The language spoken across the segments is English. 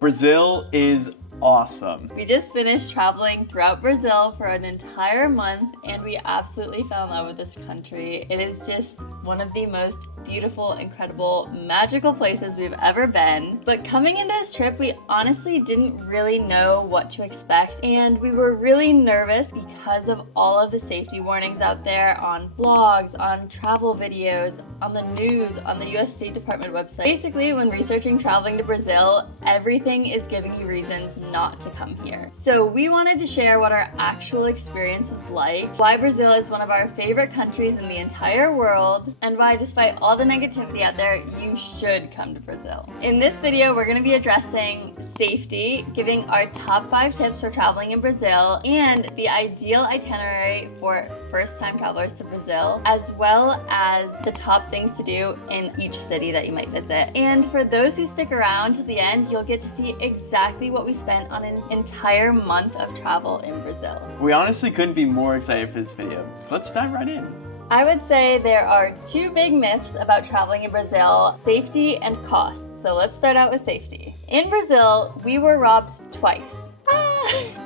Brazil is awesome. We just finished traveling throughout Brazil for an entire month and we absolutely fell in love with this country. It is just one of the most beautiful, incredible, magical places we've ever been. But coming into this trip, we honestly didn't really know what to expect, and we were really nervous because of all of the safety warnings out there on blogs, on travel videos, on the news, on the US State Department website. Basically, when researching traveling to Brazil, everything is giving you reasons not to come here. So we wanted to share what our actual experience was like, why Brazil is one of our favorite countries in the entire world, and why despite all the negativity out there, you should come to Brazil. In this video, we're going to be addressing safety, giving our top 5 tips for traveling in Brazil, and the ideal itinerary for first-time travelers to Brazil, as well as the top things to do in each city that you might visit. And for those who stick around to the end, you'll get to see exactly what we spent on an entire month of travel in Brazil. We honestly couldn't be more excited for this video, so let's dive right in. I would say there are 2 big myths about traveling in Brazil: safety and costs. So let's start out with safety. In Brazil, we were robbed twice.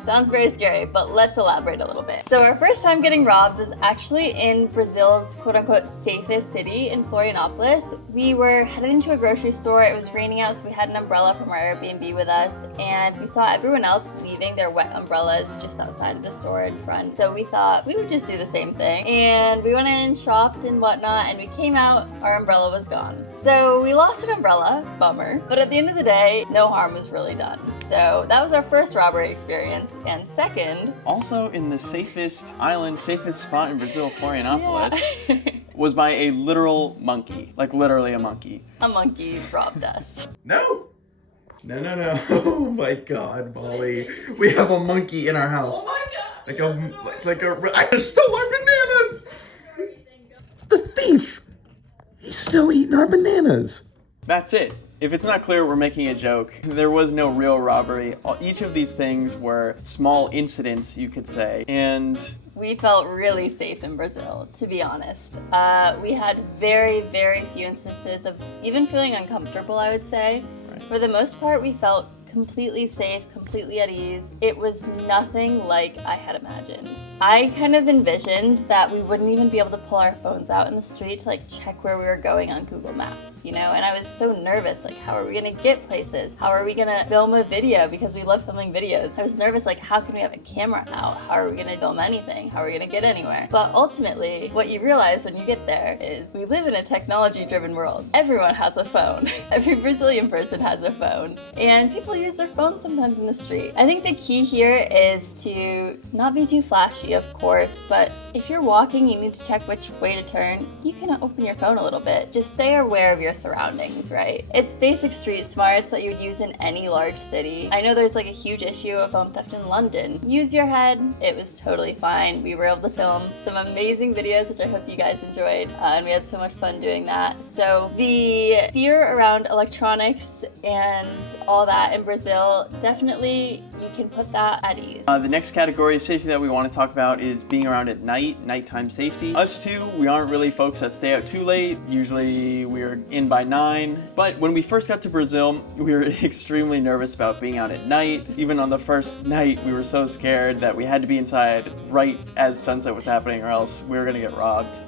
Sounds very scary, but let's elaborate a little bit. So our first time getting robbed was actually in Brazil's quote-unquote safest city in Florianopolis. We were headed into a grocery store. It was raining out, so we had an umbrella from our Airbnb with us, and we saw everyone else leaving their wet umbrellas just outside of the store in front. So we thought we would just do the same thing, and we went in, shopped and whatnot, and we came out, our umbrella was gone. So we lost an umbrella, bummer, but at the end of the day, no harm was really done. So that was our first robbery experience. And second, also in the safest island, safest spot in Brazil, Florianopolis, yeah. was by a literal monkey. Like literally a monkey. A monkey robbed us. No! No. Oh my god, Molly. We have a monkey in our house. Oh my god! I just stole our bananas! The thief! He's still eating our bananas. That's it. If it's not clear, we're making a joke. There was no real robbery. Each of these things were small incidents, you could say, and we felt really safe in Brazil, to be honest. We had very, very few instances of even feeling uncomfortable, I would say. Right. For the most part, we felt completely safe, completely at ease. It was nothing like I had imagined. I kind of envisioned that we wouldn't even be able to pull our phones out in the street to like check where we were going on Google Maps, you know? And I was so nervous, like how are we gonna get places? How are we gonna film a video? Because we love filming videos. I was nervous, like how can we have a camera out? How are we gonna film anything? How are we gonna get anywhere? But ultimately, what you realize when you get there is we live in a technology-driven world. Everyone has a phone. Every Brazilian person has a phone. And people use their phones sometimes in the street. I think the key here is to not be too flashy, of course, but if you're walking, you need to check which way to turn, you can open your phone a little bit. Just stay aware of your surroundings, right? It's basic street smarts that you would use in any large city. I know there's like a huge issue of phone theft in London. Use your head. It was totally fine. We were able to film some amazing videos, which I hope you guys enjoyed, and we had so much fun doing that. So the fear around electronics and all that in Brazil, definitely you can put that at ease. The next category of safety that we want to talk about is being around at night, nighttime safety. Us too, we aren't really folks that stay out too late. Usually we're in by 9. But when we first got to Brazil, we were extremely nervous about being out at night. Even on the first night, we were so scared that we had to be inside right as sunset was happening or else we were gonna get robbed.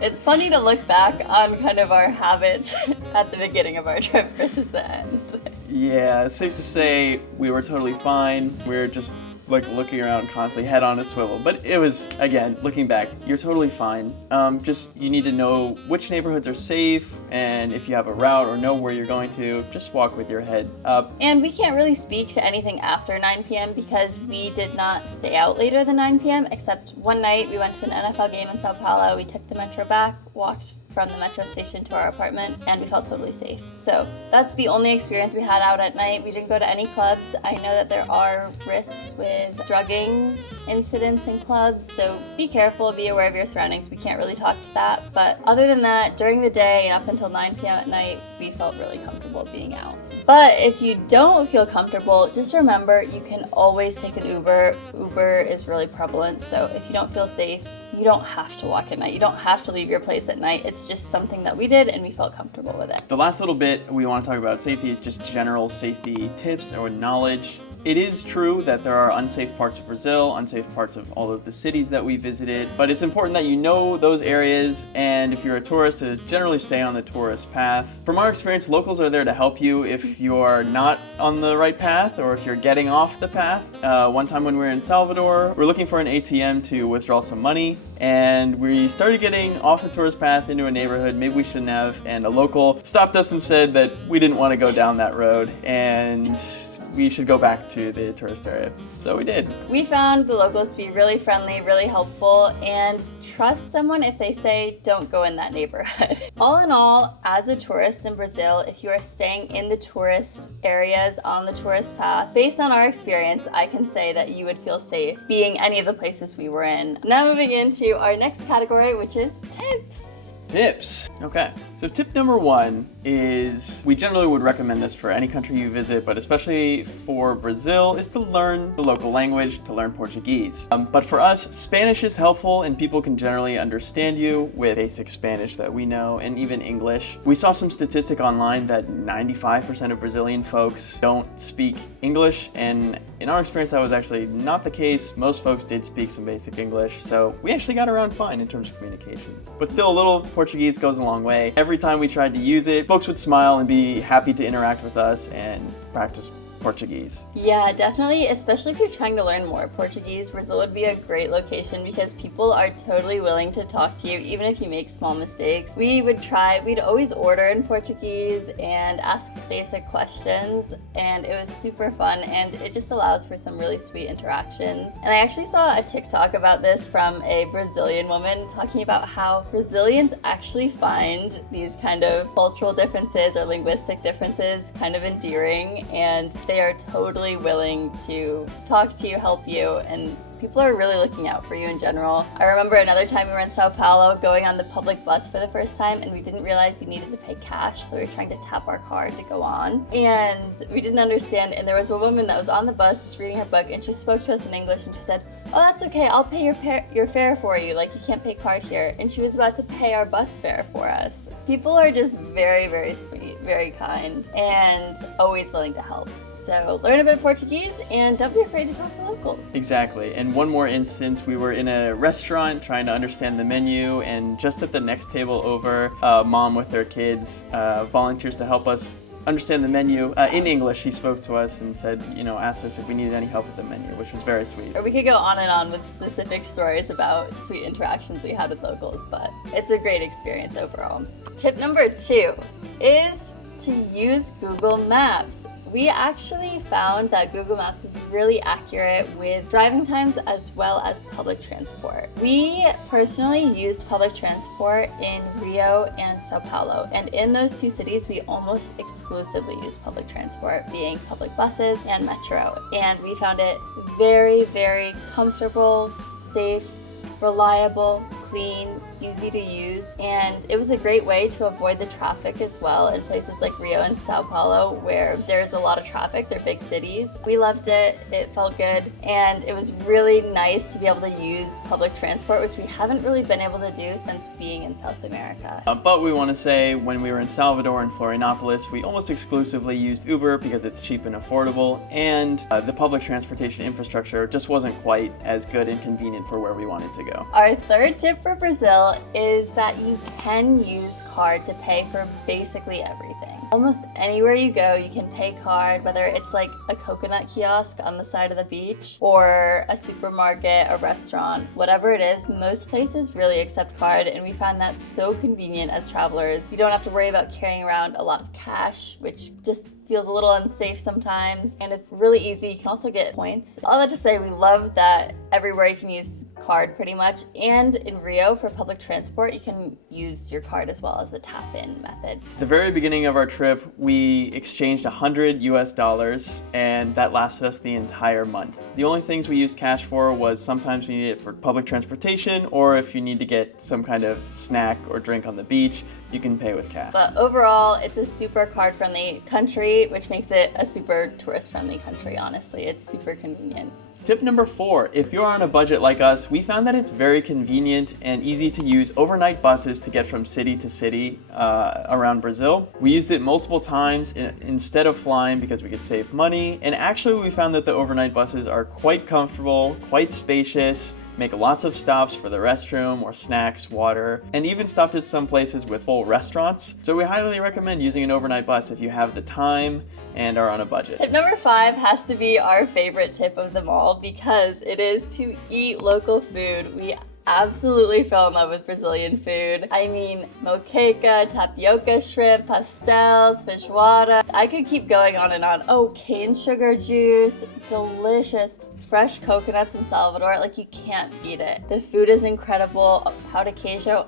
It's funny to look back on kind of our habits at the beginning of our trip versus the end. Yeah, it's safe to say we were totally fine. We were just like looking around constantly, head on a swivel. But it was, again, looking back, you're totally fine. Just you need to know which neighborhoods are safe, and if you have a route or know where you're going to, just walk with your head up. And we can't really speak to anything after 9 p.m. because we did not stay out later than 9 p.m. except one night we went to an NFL game in Sao Paulo. We took the metro back, walked from the metro station to our apartment, and we felt totally safe. So that's the only experience we had out at night. We didn't go to any clubs. I know that there are risks with drugging incidents in clubs, so be careful, be aware of your surroundings. We can't really talk to that, but other than that, during the day and up until 9 p.m. at night, we felt really comfortable being out. But if you don't feel comfortable, just remember you can always take an Uber. Uber is really prevalent, so if you don't feel safe, you don't have to walk at night. You don't have to leave your place at night. It's just something that we did and we felt comfortable with it. The last little bit we want to talk about safety is just general safety tips or knowledge. It is true that there are unsafe parts of Brazil, unsafe parts of all of the cities that we visited, but it's important that you know those areas, and if you're a tourist, to generally stay on the tourist path. From our experience, locals are there to help you if you're not on the right path or if you're getting off the path. One time when we were in Salvador, we were looking for an ATM to withdraw some money, and we started getting off the tourist path into a neighborhood maybe we shouldn't have, and a local stopped us and said that we didn't want to go down that road, and we should go back to the tourist area. So we did. We found the locals to be really friendly, really helpful, and trust someone if they say, don't go in that neighborhood. All in all, as a tourist in Brazil, if you are staying in the tourist areas on the tourist path, based on our experience, I can say that you would feel safe being any of the places we were in. Now moving into our next category, which is tips. Tips. Okay, so tip number 1 is, we generally would recommend this for any country you visit, but especially for Brazil, is to learn the local language, to learn Portuguese. But for us, Spanish is helpful and people can generally understand you with basic Spanish that we know, and even English. We saw some statistic online that 95% of Brazilian folks don't speak English, and in our experience that was actually not the case. Most folks did speak some basic English, so we actually got around fine in terms of communication. But still, a little Portuguese goes a long way. Every time we tried to use it, folks would smile and be happy to interact with us and practice Portuguese. Yeah, definitely, especially if you're trying to learn more Portuguese, Brazil would be a great location because people are totally willing to talk to you even if you make small mistakes. We'd always order in Portuguese and ask basic questions, and it was super fun, and it just allows for some really sweet interactions. And I actually saw a TikTok about this from a Brazilian woman talking about how Brazilians actually find these kind of cultural differences or linguistic differences kind of endearing, and they are totally willing to talk to you, help you, and people are really looking out for you in general. I remember another time we were in Sao Paulo going on the public bus for the first time, and we didn't realize you needed to pay cash, so we were trying to tap our card to go on, and we didn't understand, and there was a woman that was on the bus just reading her book, and she spoke to us in English, and she said, "Oh, that's okay, I'll pay your fare for you, like you can't pay card here," and she was about to pay our bus fare for us. People are just very, very sweet, very kind, and always willing to help. So learn a bit of Portuguese and don't be afraid to talk to locals. Exactly. And one more instance, we were in a restaurant trying to understand the menu, and just at the next table over, a mom with their kids volunteers to help us understand the menu. In English, she spoke to us and said, asked us if we needed any help with the menu, which was very sweet. Or we could go on and on with specific stories about sweet interactions we had with locals, but it's a great experience overall. Tip number 2 is to use Google Maps. We actually found that Google Maps is really accurate with driving times as well as public transport. We personally used public transport in Rio and Sao Paulo, and in those two cities we almost exclusively used public transport, being public buses and metro, and we found it very, very comfortable, safe, reliable, clean, easy to use, and it was a great way to avoid the traffic as well in places like Rio and Sao Paulo where there's a lot of traffic. They're big cities. We loved it. It felt good, and it was really nice to be able to use public transport, which we haven't really been able to do since being in South America. But we want to say, when we were in Salvador and Florianopolis, we almost exclusively used Uber because it's cheap and affordable, and the public transportation infrastructure just wasn't quite as good and convenient for where we wanted to go. Our third tip for Brazil is that you can use card to pay for basically everything. Almost anywhere you go, you can pay card, whether it's like a coconut kiosk on the side of the beach or a supermarket, a restaurant, whatever it is, most places really accept card, and we found that so convenient as travelers. You don't have to worry about carrying around a lot of cash, which just feels a little unsafe sometimes, and it's really easy. You can also get points. All that to say, we love that everywhere you can use card pretty much, and in Rio for public transport you can use your card as well as a tap-in method. At the very beginning of our trip, we exchanged $100, and that lasted us the entire month. The only things we used cash for was sometimes we need it for public transportation, or if you need to get some kind of snack or drink on the beach, you can pay with cash. But overall, it's a super card-friendly country, which makes it a super tourist-friendly country, honestly. It's super convenient. Tip number 4, if you're on a budget like us, we found that it's very convenient and easy to use overnight buses to get from city to city around Brazil. We used it multiple times instead of flying because we could save money. And actually we found that the overnight buses are quite comfortable, quite spacious, make lots of stops for the restroom or snacks, water, and even stopped at some places with full restaurants. So we highly recommend using an overnight bus if you have the time and are on a budget. Tip number 5 has to be our favorite tip of them all because it is to eat local food. We absolutely fell in love with Brazilian food. I mean, moqueca, tapioca shrimp, pastels, feijoada. I could keep going on and on. Oh, cane sugar juice, delicious. Fresh coconuts in Salvador, like you can't beat it. The food is incredible. Pão de queijo,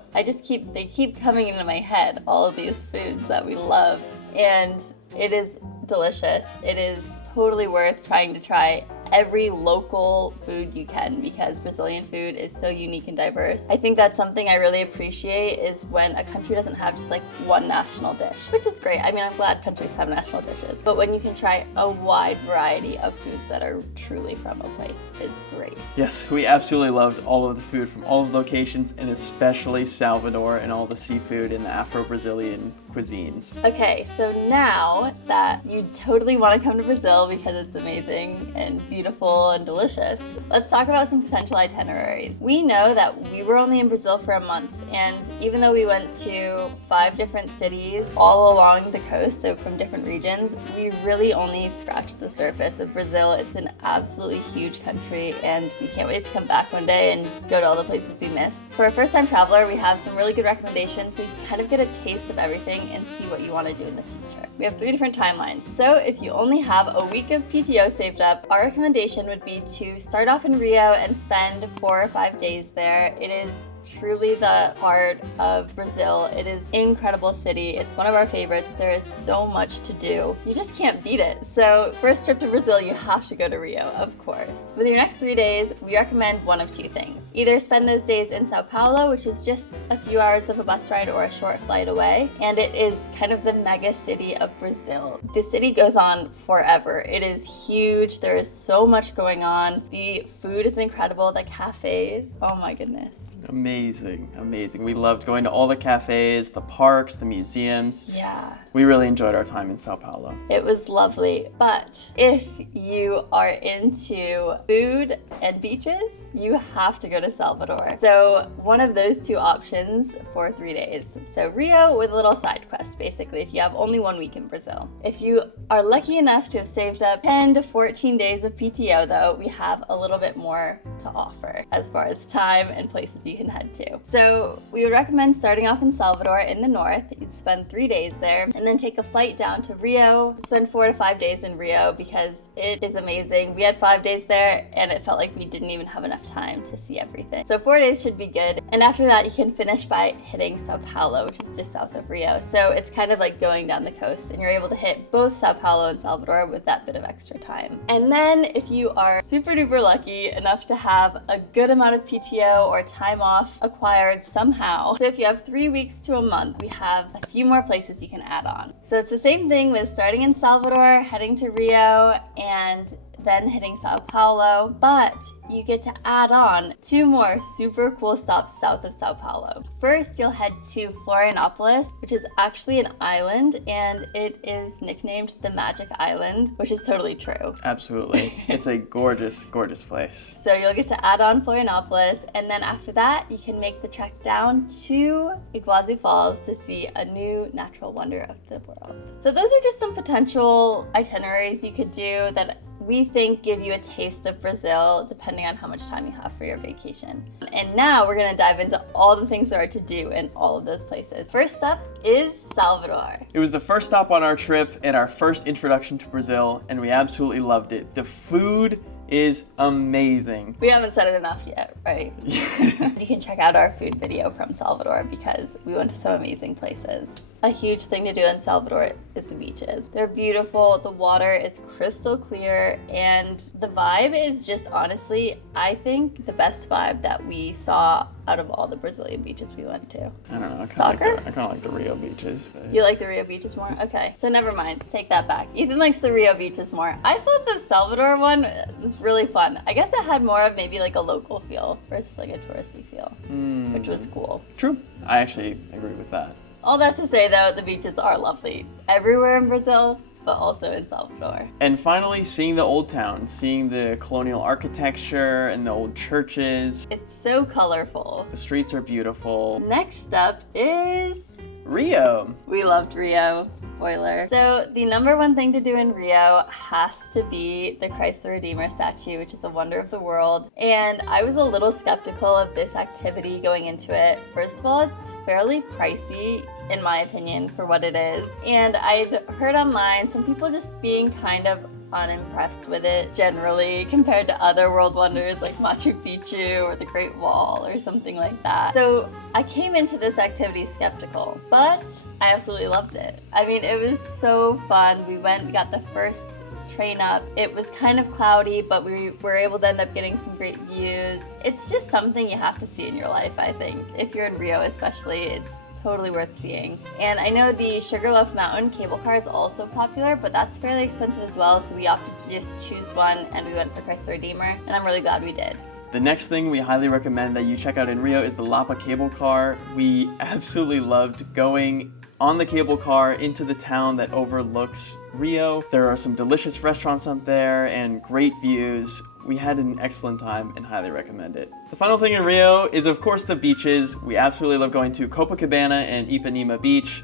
they keep coming into my head, all of these foods that we love. And it is delicious. It is totally worth trying to try every local food you can because Brazilian food is so unique and diverse. I think that's something I really appreciate is when a country doesn't have just like one national dish, which is great. I mean, I'm glad countries have national dishes, but when you can try a wide variety of foods that are truly from a place, it's great. Yes, we absolutely loved all of the food from all of the locations and especially Salvador and all the seafood and the Afro-Brazilian cuisines. Okay, so now that you totally want to come to Brazil because it's amazing and beautiful and delicious, let's talk about some potential itineraries. We know that we were only in Brazil for a month, and even though we went to 5 different cities all along the coast, so from different regions, we really only scratched the surface of Brazil. It's an absolutely huge country, and we can't wait to come back one day and go to all the places we missed. For a first-time traveler, we have some really good recommendations so you can kind of get a taste of everything and see what you want to do in the future. We have 3 different timelines. So if you only have a week of PTO saved up, our recommendation would be to start off in Rio and spend 4 or 5 days there. It is truly the heart of Brazil. It is an incredible city. It's one of our favorites. There is so much to do. You just can't beat it. So first trip to Brazil, you have to go to Rio, of course. With your next 3 days, we recommend one of 2 things. Either spend those days in Sao Paulo, which is just a few hours of a bus ride or a short flight away, and it is kind of the mega city of Brazil. The city goes on forever. It is huge. There is so much going on. The food is incredible. The cafes, oh my goodness. Amazing. We loved going to all the cafes, the parks, the museums. Yeah. We really enjoyed our time in Sao Paulo. It was lovely, but if you are into food and beaches, you have to go to Salvador. So one of those 2 options for 3 days. So Rio with a little side quest, basically, if you have only 1 week in Brazil. If you are lucky enough to have saved up 10 to 14 days of PTO, though, we have a little bit more to offer as far as time and places you can head to. So we would recommend starting off in Salvador in the north. You'd spend 3 days there and then take a flight down to Rio, spend 4 to 5 days in Rio because it is amazing. We had 5 days there and it felt like we didn't even have enough time to see everything. So 4 days should be good. And after that, you can finish by hitting Sao Paulo, which is just south of Rio. So it's kind of like going down the coast and you're able to hit both Sao Paulo and Salvador with that bit of extra time. And then if you are super duper lucky enough to have a good amount of PTO or time off acquired somehow. So if you have 3 weeks to a month, we have a few more places you can add on. So it's the same thing with starting in Salvador, heading to Rio, and then hitting Sao Paulo, but you get to add on 2 more super cool stops south of Sao Paulo. First, you'll head to Florianopolis, which is actually an island, and it is nicknamed the Magic Island, which is totally true. Absolutely. It's a gorgeous place. So you'll get to add on Florianopolis, and then after that, you can make the trek down to Iguazu Falls to see a new natural wonder of the world. So those are just some potential itineraries you could do that we think give you a taste of Brazil depending on how much time you have for your vacation. And now we're gonna dive into all the things there are to do in all of those places. First up is Salvador. It was the first stop on our trip and our first introduction to Brazil, and we absolutely loved it. The food is amazing. We haven't said it enough yet, right? You can check out our food video from Salvador because we went to some amazing places. a huge thing to do in Salvador is the beaches. They're beautiful, the water is crystal clear, and the vibe is just honestly, I think, the best vibe that we saw out of all the Brazilian beaches we went to. I don't know. I Soccer? kind of like the Rio beaches. But... You like the Rio beaches more? Okay, so never mind. Take that back. Ethan likes the Rio beaches more. I thought the Salvador one was really fun. I guess it had more of maybe like a local feel versus like a touristy feel, which was cool. True. I actually agree with that. All that to say though, the beaches are lovely everywhere in Brazil, but also in Salvador. And finally, seeing the old town, seeing the colonial architecture and the old churches. It's so colorful. The streets are beautiful. Next up is Rio. We loved Rio, spoiler. So the number one thing to do in Rio has to be the Christ the Redeemer statue, which is a wonder of the world. And I was a little skeptical of this activity going into it. First of all, it's fairly pricey, in my opinion, for what it is. And I'd heard online some people just being kind of unimpressed with it generally compared to other world wonders like Machu Picchu or the Great Wall or something like that. So I came into this activity skeptical, but I absolutely loved it. I mean, it was so fun. We got the first train up. It was kind of cloudy, but we were able to end up getting some great views. It's just something you have to see in your life, I think. If you're in Rio especially, it's totally worth seeing. And I know the Sugarloaf Mountain cable car is also popular, but that's fairly expensive as well, so we opted to just choose one and we went for Christ the Redeemer, and I'm really glad we did. The next thing we highly recommend that you check out in Rio is the Lapa cable car. We absolutely loved going on the cable car into the town that overlooks Rio. There are some delicious restaurants up there and great views. We had an excellent time and highly recommend it. The final thing in Rio is, of course, the beaches. We absolutely love going to Copacabana and Ipanema Beach.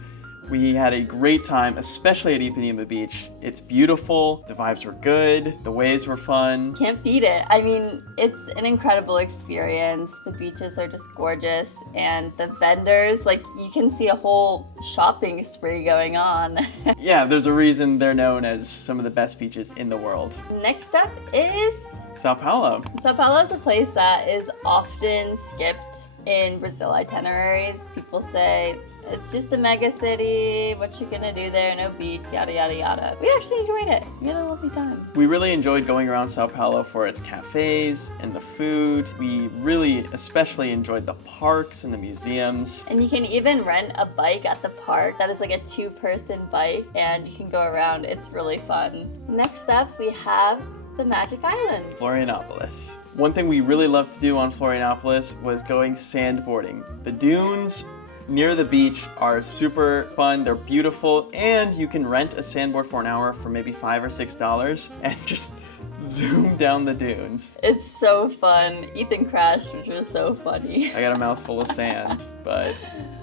We had a great time, especially at Ipanema Beach. It's beautiful, the vibes were good, the waves were fun. Can't beat it. I mean, it's an incredible experience. The beaches are just gorgeous, and the vendors, like, you can see a whole shopping spree going on. Yeah, there's a reason they're known as some of the best beaches in the world. Next up is Sao Paulo. Sao Paulo is a place that is often skipped in Brazil itineraries. People say, it's just a mega city, what you gonna do there, no beach, yada yada yada. We actually enjoyed it. We had a lovely time. We really enjoyed going around Sao Paulo for its cafes and the food. We really especially enjoyed the parks and the museums. And you can even rent a bike at the park that is like a 2-person bike, and you can go around. It's really fun. Next up, we have the Magic Island. Florianopolis. One thing we really loved to do on Florianopolis was going sandboarding. The dunes near the beach are super fun, they're beautiful, and you can rent a sandboard for an hour for maybe $5 or $6 and just zoom down the dunes. It's so fun. Ethan crashed, which was so funny. I got a mouthful of sand, but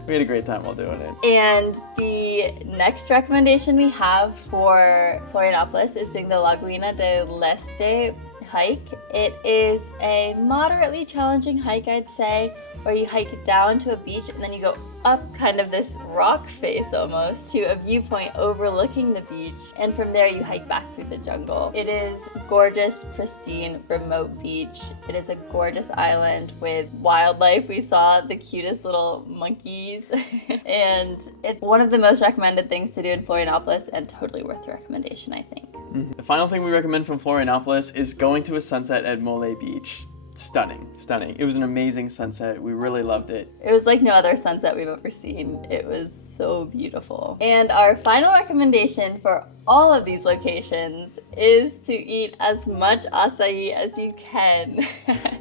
we had a great time while doing it. And the next recommendation we have for Florianopolis is doing the Lagoina de Leste hike. It is a moderately challenging hike, I'd say, where you hike down to a beach and then you go up kind of this rock face almost to a viewpoint overlooking the beach, and from there you hike back through the jungle. It is gorgeous, pristine, remote beach. It is a gorgeous island with wildlife. We saw the cutest little monkeys and it's one of the most recommended things to do in Florianopolis and totally worth the recommendation, I think. The final thing we recommend from Florianopolis is going to a sunset at Mole Beach. Stunning, stunning. It was an amazing sunset. We really loved it. It was like no other sunset we've ever seen. It was so beautiful. And our final recommendation for all of these locations is to eat as much acai as you can.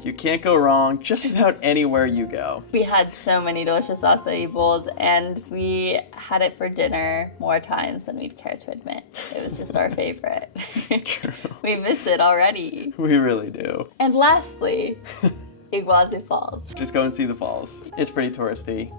You can't go wrong just about anywhere you go. We had so many delicious acai bowls, and we had it for dinner more times than we'd care to admit. It was just our favorite. True. We miss it already. We really do. And lastly, Iguazu Falls. Just go and see the falls. It's pretty touristy,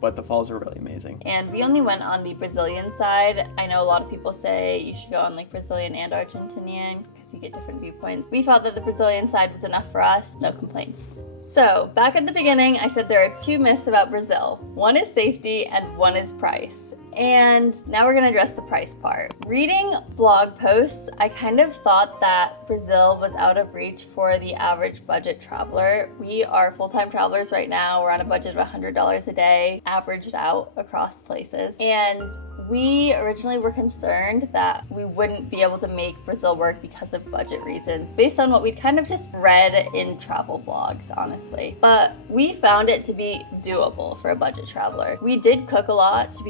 but the falls are really amazing. And we only went on the Brazilian side. I know a lot of people say you should go on like Brazilian and Argentinian because you get different viewpoints. We felt that the Brazilian side was enough for us. No complaints. So, back at the beginning, I said there are 2 myths about Brazil. One is safety and one is price. And now we're gonna address the price part. Reading blog posts, I kind of thought that Brazil was out of reach for the average budget traveler. We are full-time travelers right now. We're on a budget of $100 a day, averaged out across places. And we originally were concerned that we wouldn't be able to make Brazil work because of budget reasons, based on what we'd kind of just read in travel blogs, honestly. But we found it to be doable for a budget traveler. We did cook a lot, to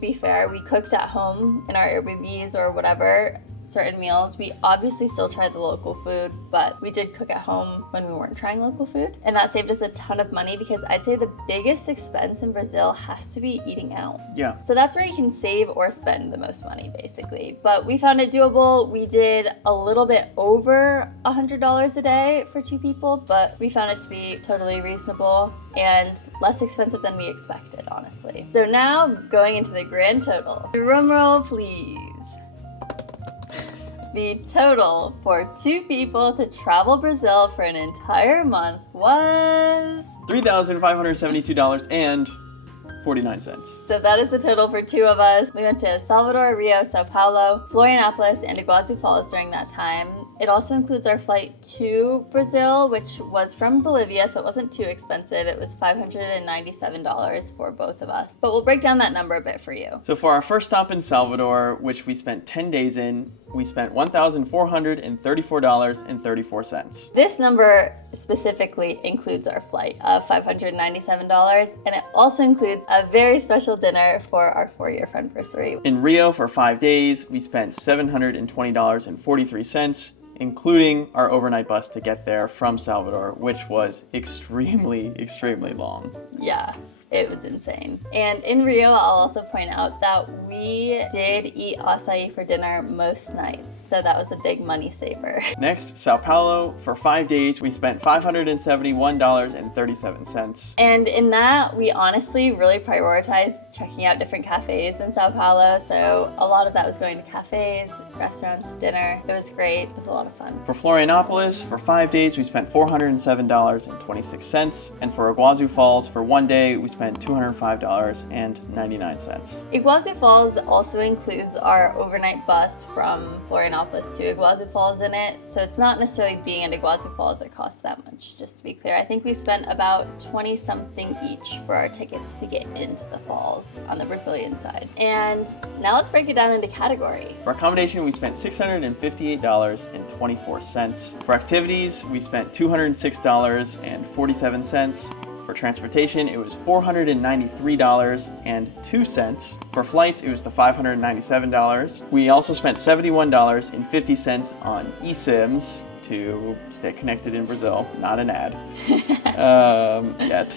be fair. We cooked at home in our Airbnbs or whatever, certain meals. We obviously still tried the local food, but we did cook at home when we weren't trying local food. And that saved us a ton of money because I'd say the biggest expense in Brazil has to be eating out. Yeah. So that's where you can save or spend the most money, basically. But we found it doable. We did a little bit over $100 a day for 2 people, but we found it to be totally reasonable and less expensive than we expected, honestly. So now going into the grand total. Drum roll, please. The total for 2 people to travel Brazil for an entire month was $3,572.49. So that is the total for 2 of us. We went to Salvador, Rio, Sao Paulo, Florianopolis, and Iguazu Falls during that time. It also includes our flight to Brazil, which was from Bolivia, so it wasn't too expensive. It was $597 for both of us. But we'll break down that number a bit for you. So for our first stop in Salvador, which we spent 10 days in, we spent $1,434.34. This number specifically includes our flight of $597, and it also includes a very special dinner for our 4-year anniversary. In Rio for 5 days, we spent $720.43, including our overnight bus to get there from Salvador, which was extremely long. Yeah. It was insane. And in Rio, I'll also point out that we did eat acai for dinner most nights. So that was a big money saver. Next, Sao Paulo. For 5 days, we spent $571.37. And in that, we honestly really prioritized checking out different cafes in Sao Paulo. So a lot of that was going to cafes, restaurants, dinner. It was great. It was a lot of fun. For Florianopolis, for 5 days, we spent $407.26. And for Iguazu Falls, for 1 day, we spent $205.99. Iguazu Falls also includes our overnight bus from Florianopolis to Iguazu Falls in it, so it's not necessarily being at Iguazu Falls that costs that much, just to be clear. I think we spent about 20-something each for our tickets to get into the falls on the Brazilian side. And now let's break it down into category. For accommodation, we spent $658.24. For activities, we spent $206.47. For transportation, it was $493.02. For flights, it was the $597. We also spent $71.50 on eSIMs to stay connected in Brazil, not an ad. Yet.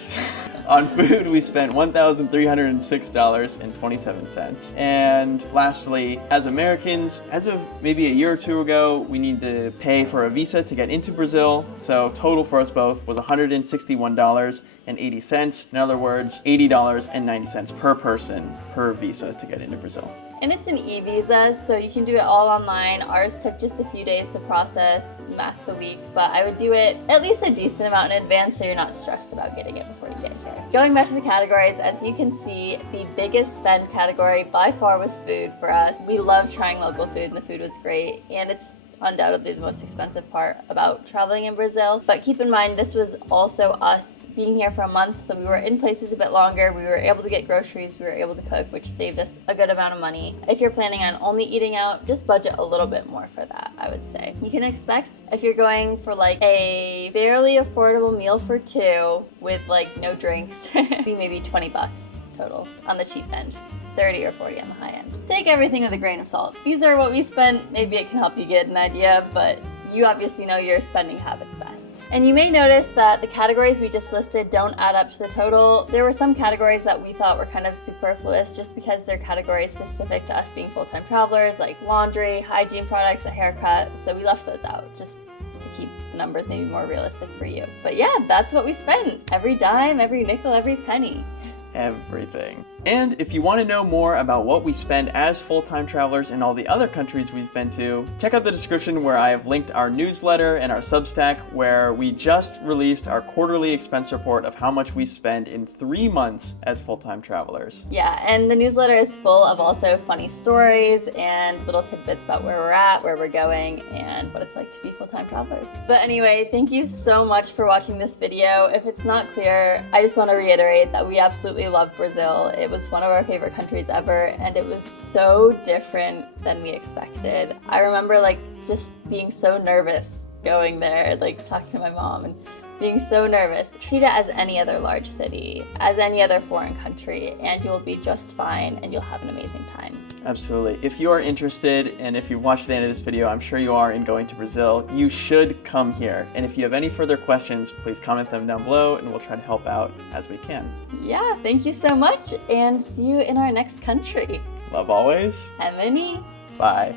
On food, we spent $1,306.27. And lastly, as Americans, as of maybe a year or 2 ago, we need to pay for a visa to get into Brazil. So total for us both was $161.80. In other words, $80.90 per person per visa to get into Brazil. And it's an e-visa, so you can do it all online. Ours took just a few days to process, max a week, but I would do it at least a decent amount in advance so you're not stressed about getting it before you get here. Going back to the categories, as you can see, the biggest spend category by far was food for us. We love trying local food and the food was great, and it's undoubtedly the most expensive part about traveling in Brazil. But keep in mind, this was also us being here for a month, so we were in places a bit longer. We were able to get groceries, we were able to cook, which saved us a good amount of money. If you're planning on only eating out, just budget a little bit more for that, I would say. You can expect, if you're going for like a fairly affordable meal for 2 with like no drinks, maybe $20 total on the cheap end. 30 or 40 on the high end. Take everything with a grain of salt. These are what we spent. Maybe it can help you get an idea, but you obviously know your spending habits best. And you may notice that the categories we just listed don't add up to the total. There were some categories that we thought were kind of superfluous just because they're categories specific to us being full-time travelers, like laundry, hygiene products, a haircut. So we left those out just to keep the numbers maybe more realistic for you. But yeah, that's what we spent. Every dime, every nickel, every penny. Everything. And if you want to know more about what we spend as full-time travelers in all the other countries we've been to, check out the description where I have linked our newsletter and our Substack, where we just released our quarterly expense report of how much we spend in 3 months as full-time travelers. Yeah, and the newsletter is full of also funny stories and little tidbits about where we're at, where we're going, and what it's like to be full-time travelers. But anyway, thank you so much for watching this video. If it's not clear, I just want to reiterate that we absolutely love Brazil. It was one of our favorite countries ever, and it was so different than we expected. I remember just being so nervous going there, talking to my mom and being so nervous. Treat it as any other large city, as any other foreign country, and you'll be just fine and you'll have an amazing time. Absolutely. If you are interested, and if you've watched the end of this video, I'm sure you are, in going to Brazil, you should come here. And if you have any further questions, please comment them down below and we'll try to help out as we can. Yeah, thank you so much, and see you in our next country. Love always. And Minnie. Bye.